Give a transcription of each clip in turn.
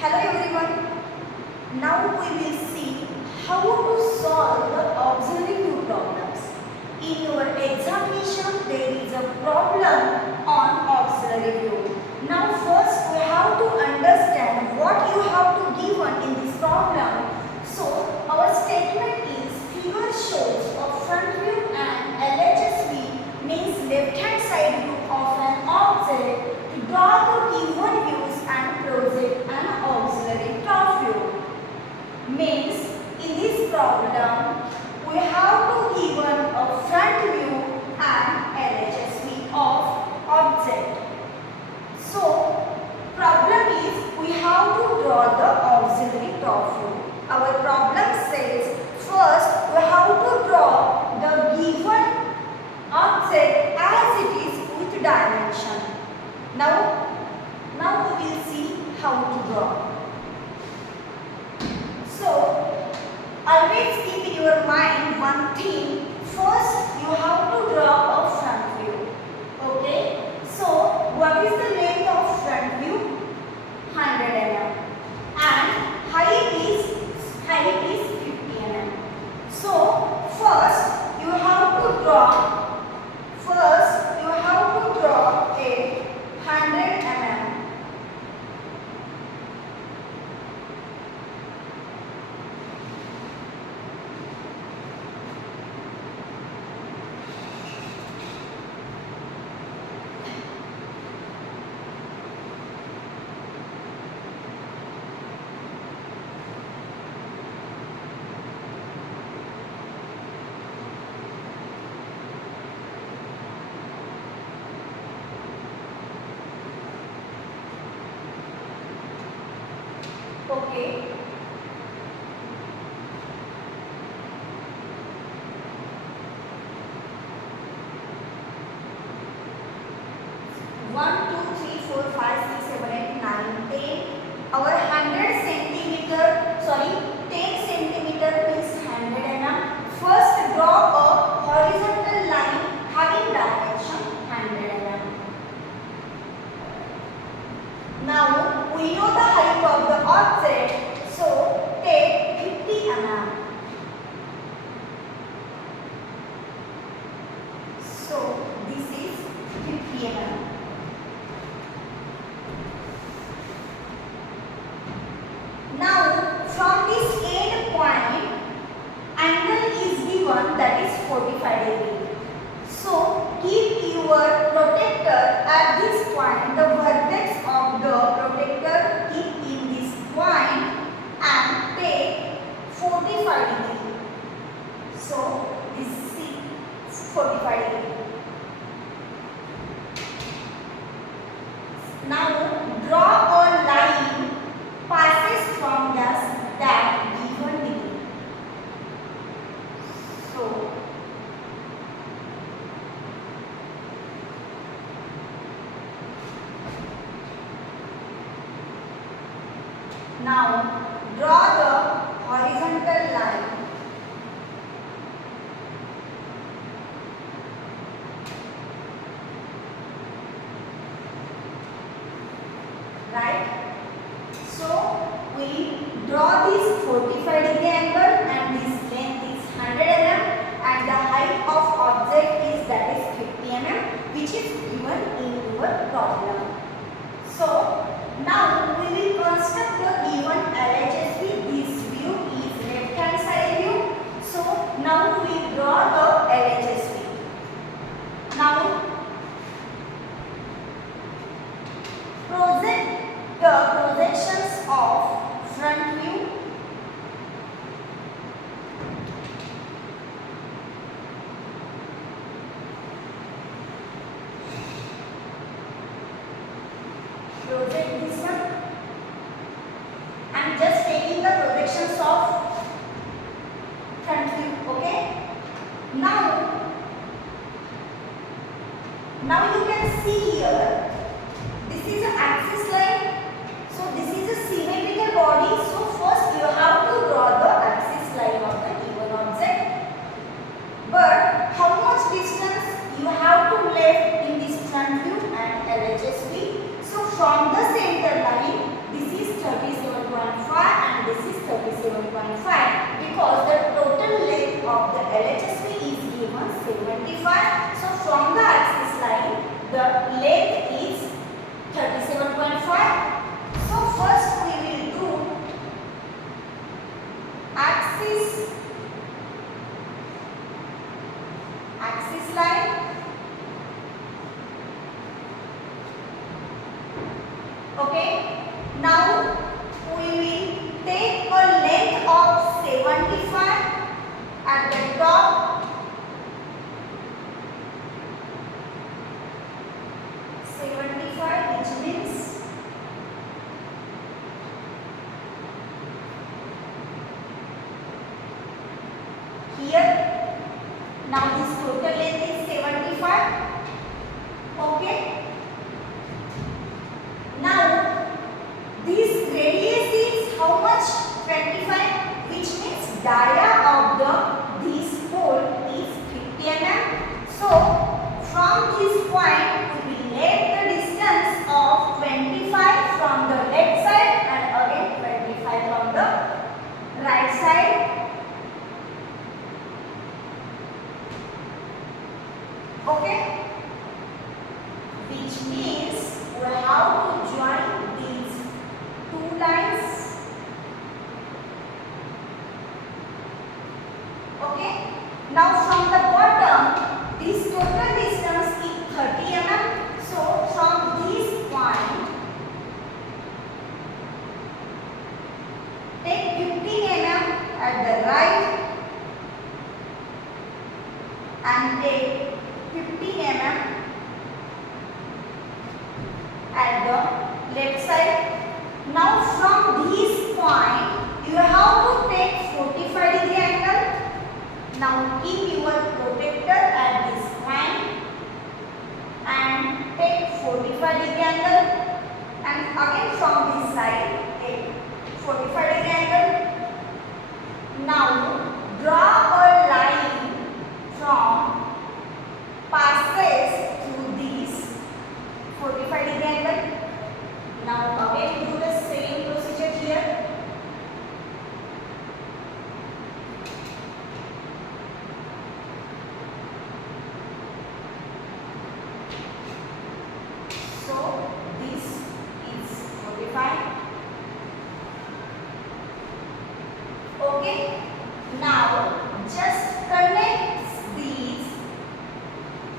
Hello everyone. Now we will see how to solve the auxiliary view problems. In your examination there is a problem on auxiliary view. Now first we have to understand what you have to given in this problem. So our statement is figure shows a front view and LHSV means left hand side view of an object. To draw the given views and project an auxiliary top view. Means in this problem we have to given a front view and LHSV of object. So problem is we have to draw the auxiliary top view. Our problem says first we have to draw the given object as it is with dimension. Now we will see how to draw. So, always keep in your mind one thing. First, you have to draw a front view. Okay? So, what is the length of front view? 100 mm. And height is 50 mm. So, first, you have to draw a 100 mm. Okay. One, two, three, four, five, 6, 7, 8, 9, 10. Our 100 centimeter, 10 centimeter means 100 mm. First draw a horizontal line having dimension 100 mm. Now we know the height of the object, so take 50 mm. So this is 50 mm. Now from this end point, angle is given that is 45 degree. So keep your protector at this point, the vertex of the protector keep in this point and take 45 degree. So this is 45 degree. Now draw a line passes from that given degree. So now draw the horizontal line. Right? So we draw this 45 degree angle and this length is 100 mm and the height of object is that is 50 mm which is given in your problem. So now we will construct the given LHSV. This view is left hand side view. So now we draw the LHSV. Now project the projections of front view, project this one. I am just taking the projections of front view. Okay. Now you can see here. This is an axis line. So this is a symmetrical body. So first you have to draw the axis line of the given object. But how much distance you have to left in this front view and LHSV? So from the center line, this is 37 37.5 because the total length of the LHSV is given 75. So from the axis line, the length is 37.5. So first we will do axis line. Okay. Now we will take a length of 75 at the top. 75, which means here. Now this total length is 75. Okay. Now this radius is how much? 25, which means dia of this hole is 50 mm. So from this point we will let the distance of 25 from the left side and again 25 from the right side. Okay, which means we have to join these two lines. Okay, now from the bottom, this total distance is 30 mm. So from this point, take 15 mm at the right and take 50 mm at the left side. Now from this point you have to take 45-degree angle. Now keep your protector at this point and take 45-degree angle, and again from this side take 45-degree angle. Now draw a line from passes through this 45-degree angle. Now again do the same procedure here. So this is 45. Okay. Now just connect these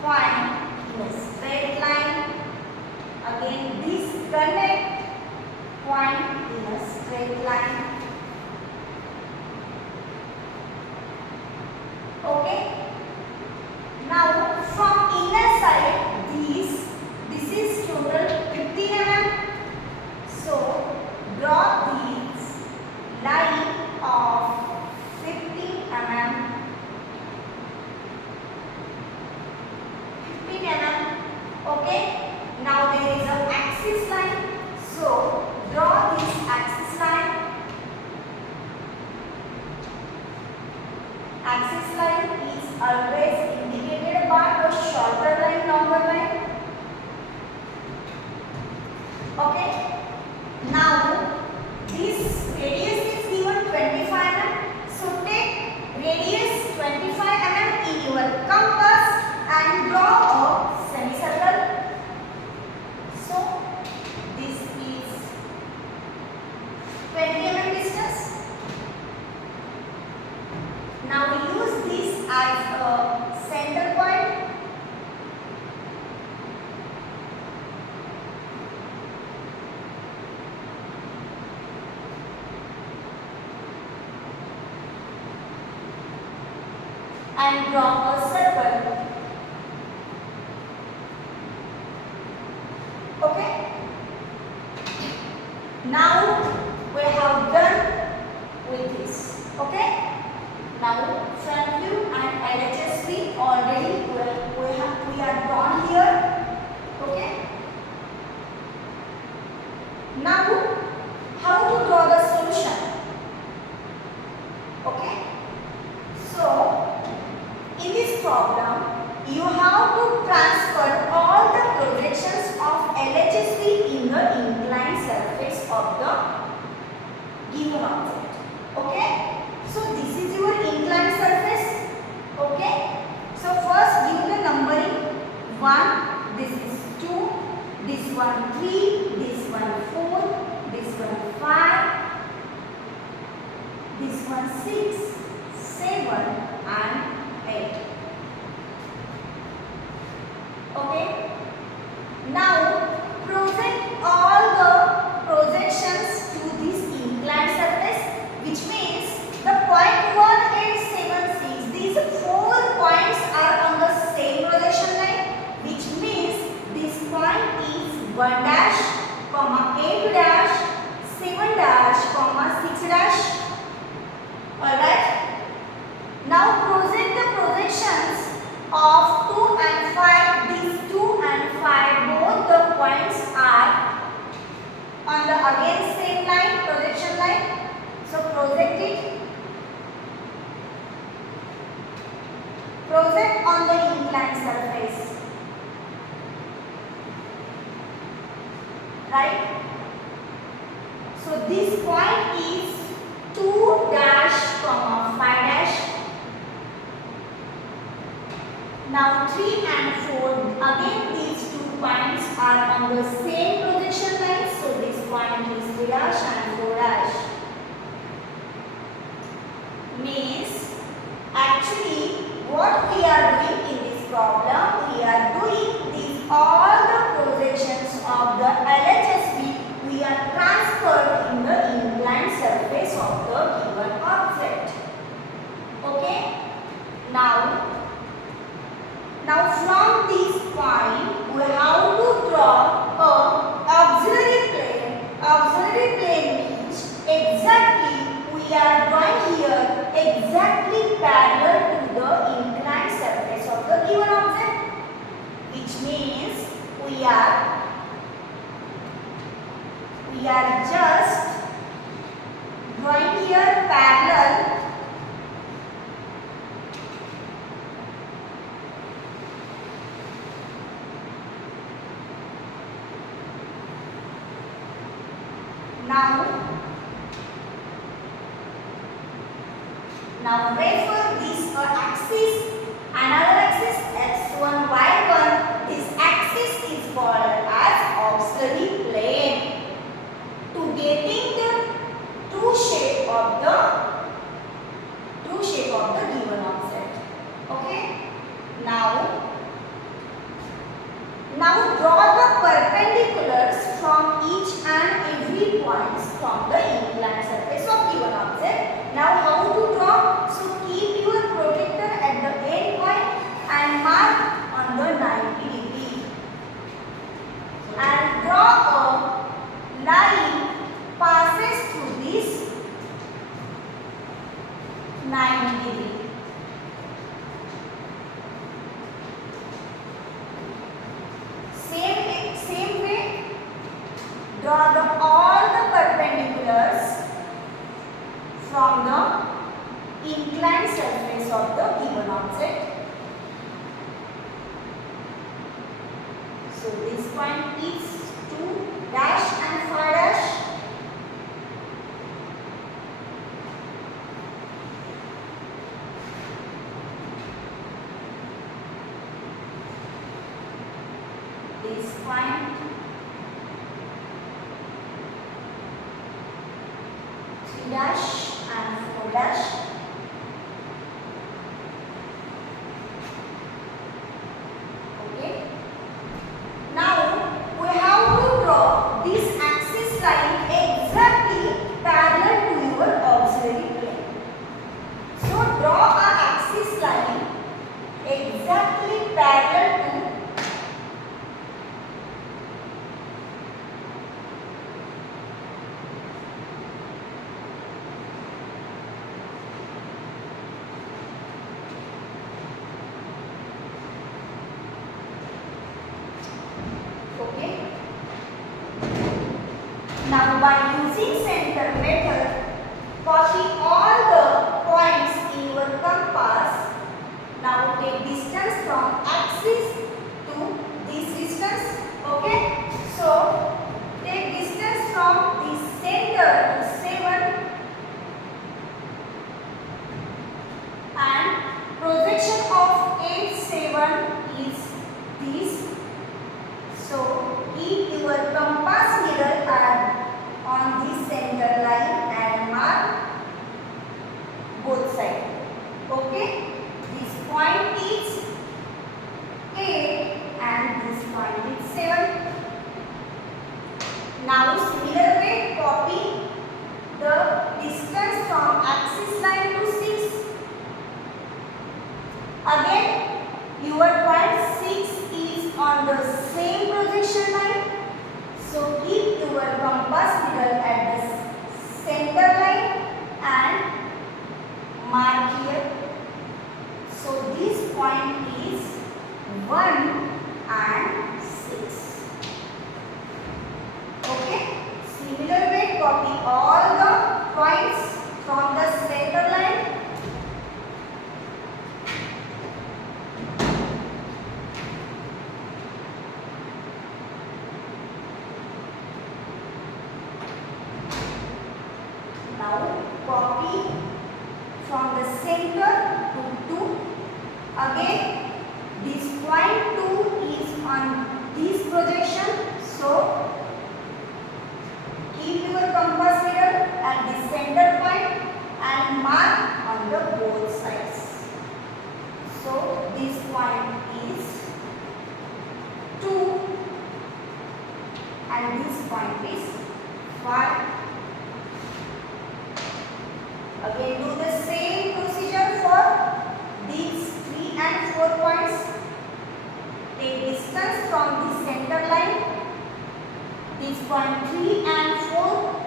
point in a straight line. Again this connect point in a straight line. Okay. Now from inner side this is total 15 mm. So draw this line of 15 mm. 15 mm. Okay. Now there is an axis line. So draw this axis line. Axis line is always indicated by a shorter line, longer line. Okay. Now this radius is given 25 mm. So take radius 25 mm in your compass and draw a semicircle. So this is 20 mm distance. Now we use this as a center point. And draw a circle. Okay. Now we have done with this. Okay. Now front view and LHSV already we are drawn here. Okay. Now how to draw the solution? Okay. So in this problem you have to transfer all the projections of LHSV in the inclined surface of the given object. Okay. one 3, this one 4, this one 5, this one 6, 7 and 8. Okay. Now project all the projections to this inclined surface, which means the point 1, 8, 7, 6. These 4 points are on the same projection line, which means this point is 1 dash, comma 8 dash, 7 dash, comma 6 dash. Alright. Now project the projections of 2 and 5. These 2 and 5, both the points are on the again same line, projection line. So project it. Project on the inclined surface. Right? So this point is 2 dash, comma 5 dash. Now 3 and 4, again these 2 points are on the same projection line. So this point is 3 dash and 4 dash. Means actually what we are doing in this problem, we are doing these all the projections of the LHSB we are transferred in the inclined surface of the given object. Okay. Now from this point we have to draw a auxiliary plane. Auxiliary plane means exactly we are drawing here exactly parallel to the inclined surface of the given object, which means we are just drawing here parallel Now refer this axis, another axis x1, y1. This axis is called as auxiliary plane. To getting the true shape of the given object. Okay. Now draw the perpendiculars from each and every points from the inclined surface of given object. Now how to draw? So keep your protractor at the end point and mark on the 90 degree. And draw a line passes through this 90 degree. Same way, draw all the perpendiculars from the inclined surface of the given object. So this point is 2 dash and 5 dash. This point 3 dash and 4 dash. Okay. Now we have to draw this axis line exactly parallel to your auxiliary plane. So draw a axis line exactly parallel to Now by using center method, copy all the points in your compass. Now take distance from axis to this distance. Okay. So take distance from this center to 7 and projection of 8, 7 is this. So keep your Now similar way copy the distance from axis line to 6. Again your point 6 is on the same projection line. So keep your compass needle at the center line and mark here. So this point is 1 and 6. Okay. Similar way copy all the points from the center line. Now copy from the center to 2. Again this point 2 is on this projection. So keep your compass needle at the center point and mark on the both sides. So this point is 2 and this point is 5. Again do the same procedure for these 3 and 4 points. Take distance from the center line. This point 3 and 4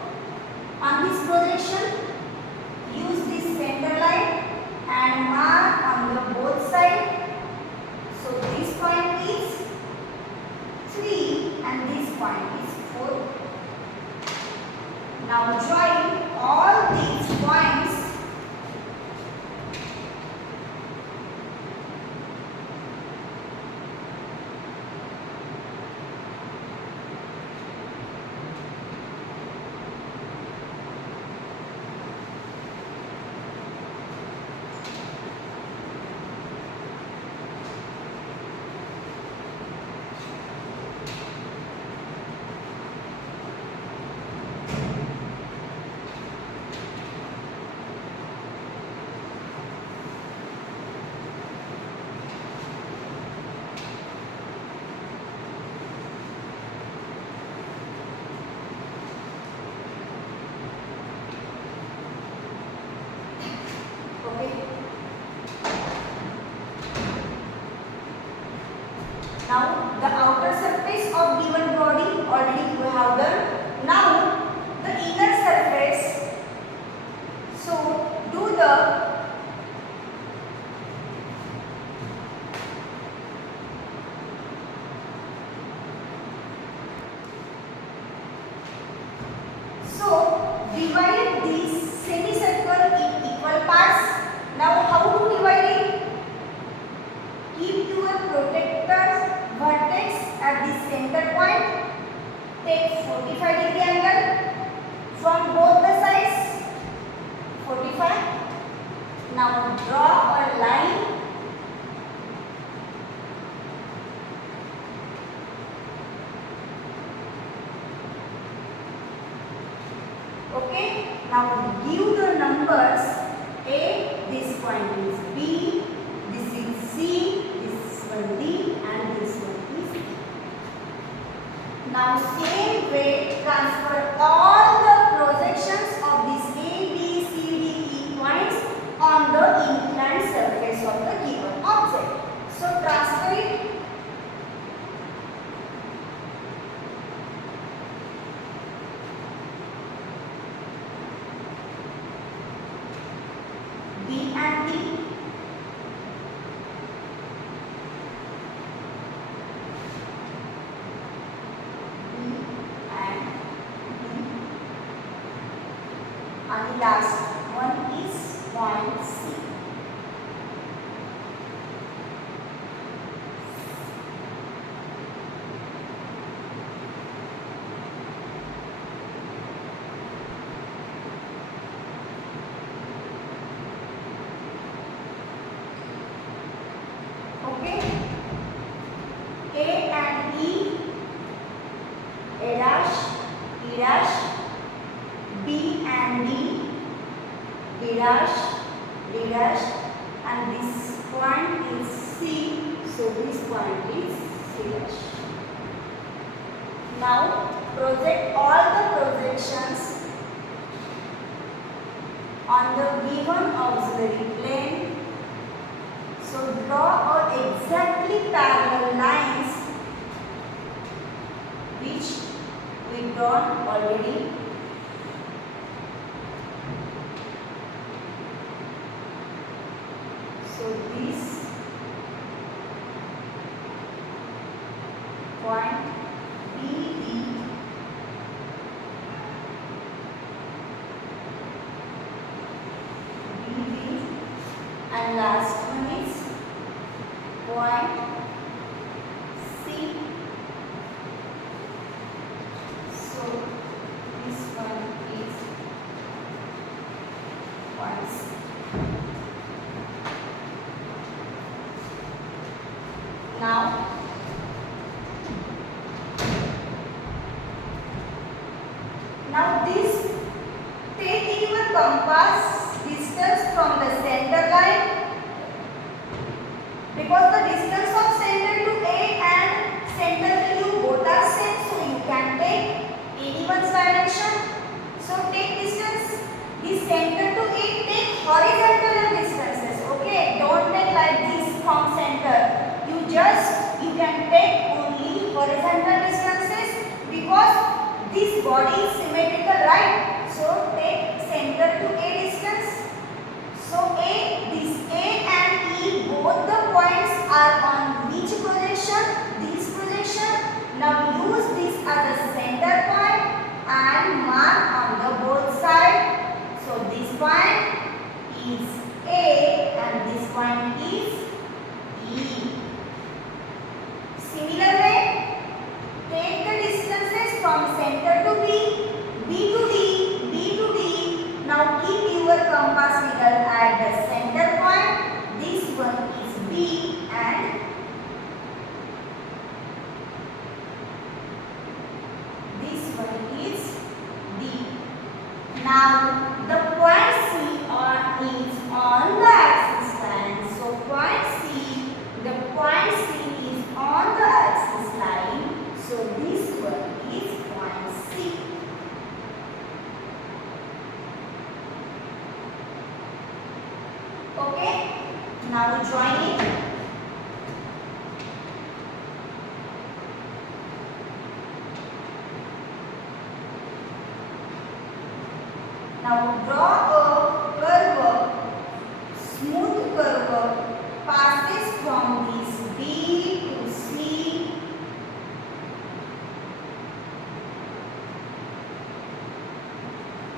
on this projection. Use this center line and mark on the both sides. So this point is 3 and this point is 4. Now join all these points Now the outer surface of given body already you have done. Now the inner surface. So do the divide this semicircle in equal parts. Now how to divide it? Keep your protector vertex at the center point. Take 45-degree angle from both the sides. 45. Now draw a line. Okay. Now give the numbers. A, this point is B, this is C, this one D, and this one is E. Now same way transfer all the projections of these A, B, C, D, E points on the inclined surface of the given object. So transfer it. B and D. And the last one is point C. Okay. A and E, A dash, E dash, B and D, B dash, D dash, and this point is C, so this point is C dash. Now project all the projections on the given auxiliary plane. So draw a exactly parallel lines which we drawn already. So this point BD and last one is point C. So this one is point C. Now this, take your compass distance from the center line, because the distance of center to A and center to U both are same, so you can take anyone's direction. So take distance, this center to A, take horizontal distances, okay? Don't take like this from center. You can take only horizontal distances because this body is symmetrical, right? So take center to A distance. So this A and E, both the points are on which projection? This projection. Now use this as a center point and mark on the both sides. So this point is A and this point is E. Similar way, take the distances from center to B, B to D, B to D. Now keep your compass needle at the center point. This one is B and this one is D. Now the point C is on the axis line. So point C, the point C is on the axis line. So this one is point C. Okay, now join it. Now draw a curve, smooth curve, passes from this B to C.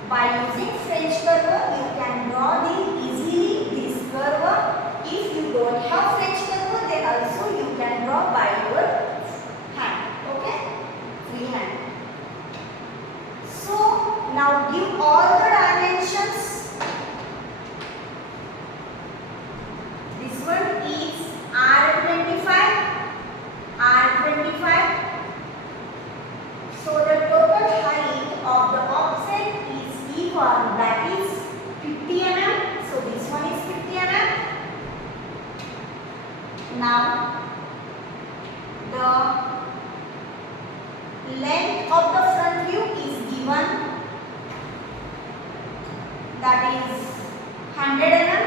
By using French curve, you can draw easily this curve. If you don't have French curve, then also you can draw by your hand. Okay? Free hand. So now give all the dimensions. This one is R25. R25. So the total height of the object is E1, that is 50 mm. So this one is 50 mm. Now the length of the front view is given, that is 100 mm.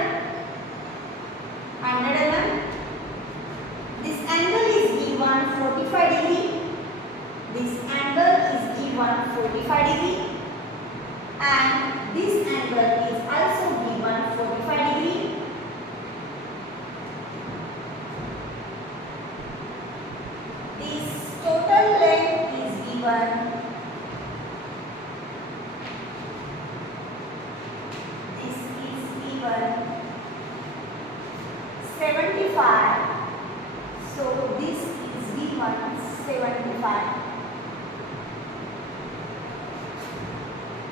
100 mm. This angle is given 45 degree. This angle is given 45 degree. And this angle is also given 45 degree. This total length is given. This is given 75. So this is given 75.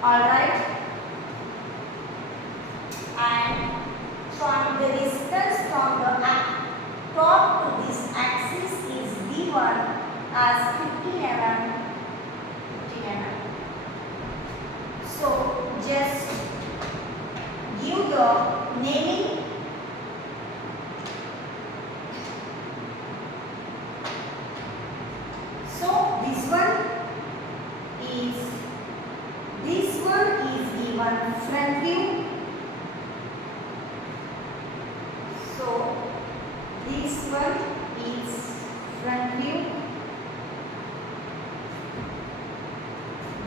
Alright. And from the distance from the top to this axis is given as 15 mm. 15 mm. So just give the naming. So this one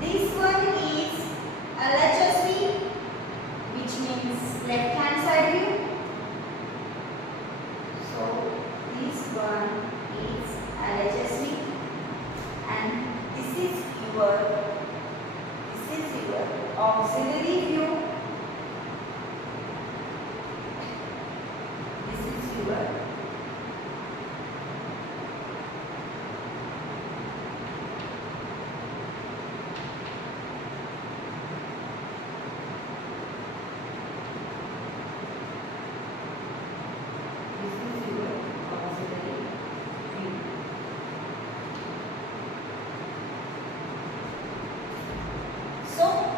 This one is LHSV, which means left hand side view. So this one is LHSV, and this is your auxiliary view. This is your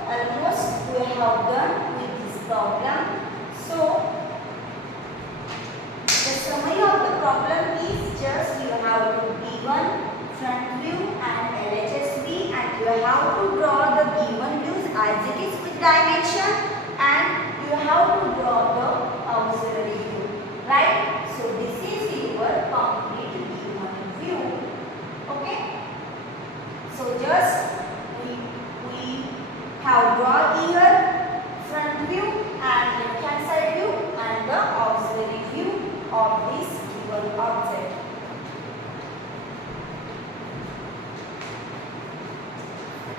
almost we have done with this problem. So the summary of the problem is just you have to given front view and LHSV, and you have to draw the given views as it is with dimension, and you have to draw the auxiliary view, right? So this is your complete given view. Okay, so just we have drawn here front view and left hand side view and the auxiliary view of this given object.